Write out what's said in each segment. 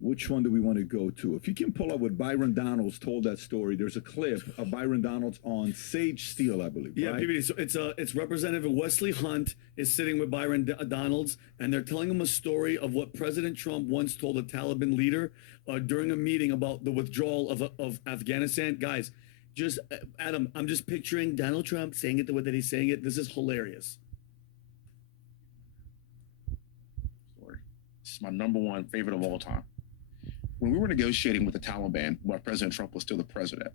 Which one do we want to go to? If you can pull up what Byron Donalds told that story, there's a clip of Byron Donalds on Sage Steel, I believe. Yeah, right? PBD. So it's Representative Wesley Hunt is sitting with Byron Donalds, and they're telling him a story of what President Trump once told a Taliban leader during a meeting about the withdrawal of Afghanistan. Guys, just Adam, I'm just picturing Donald Trump saying it the way that he's saying it. This is hilarious. This is my #1 favorite of all time. When we were negotiating with the Taliban, while President Trump was still the president,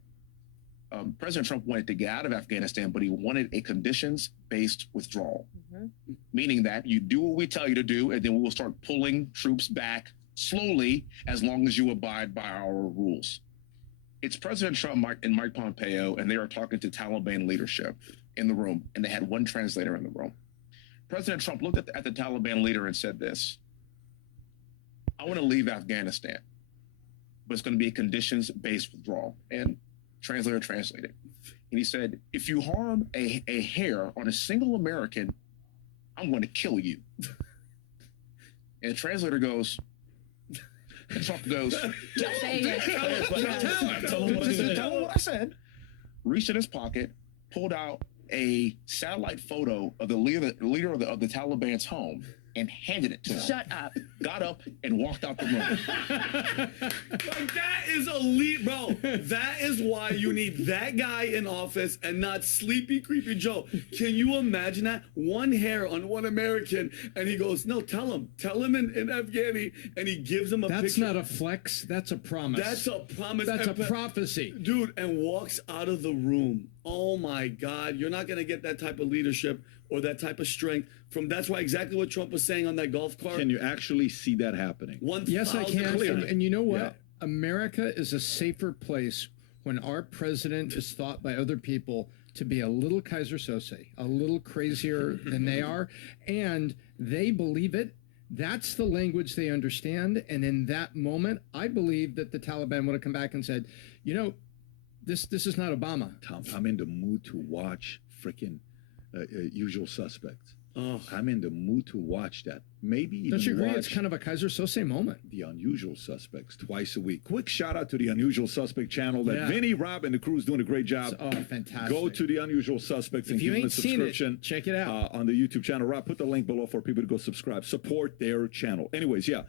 President Trump wanted to get out of Afghanistan, but he wanted a conditions-based withdrawal, meaning that you do what we tell you to do, and then we will start pulling troops back slowly as long as you abide by our rules. It's President Trump and Mike Pompeo, and they are talking to Taliban leadership in the room, and they had one translator in the room. President Trump looked at the Taliban leader and said this: I want to leave Afghanistan, but it's going to be a conditions-based withdrawal. And translator translated. And he said, if you harm a hair on a single American, I'm going to kill you. And the translator goes, and Trump goes, tell him what I said. Reached in his pocket, pulled out a satellite photo of the leader of the Taliban's home and handed it to him. Shut up. Got up and walked out the room. Like, that is elite, bro. That is why you need that guy in office and not Sleepy Creepy Joe. Can you imagine that? One hair on one American, and he goes, no, tell him in Afghani, and he gives him a picture. That's not a flex. That's a promise. That's a promise. That's a prophecy. Dude, and walks out of the room. Oh my God. You're not going to get that type of leadership or that type of strength from, that's why exactly what Trump was saying on that golf cart. Can you actually see that happening? Yes, I can. And you know what? Yeah. America is a safer place when our president is thought by other people to be a little Kaiser Sose, a little crazier than they are, and they believe it. That's the language they understand. And in that moment, I believe that the Taliban would have come back and said, you know, this is not Obama. Tom, I'm in the mood to watch freaking Usual Suspects. Oh. I'm in the mood to watch that. Maybe even Don't you agree? watch It's kind of a Kaiser Sose moment. The Unusual Suspects twice a week. Quick shout out to the Unusual Suspect channel that Vinny, Rob, and the crew is doing a great job. Oh, fantastic. Go to the Unusual Suspects and if you give them a ain't seen subscription. it, check it out. On the YouTube channel. Rob, put the link below for people to go subscribe. Support their channel. Anyways, yeah.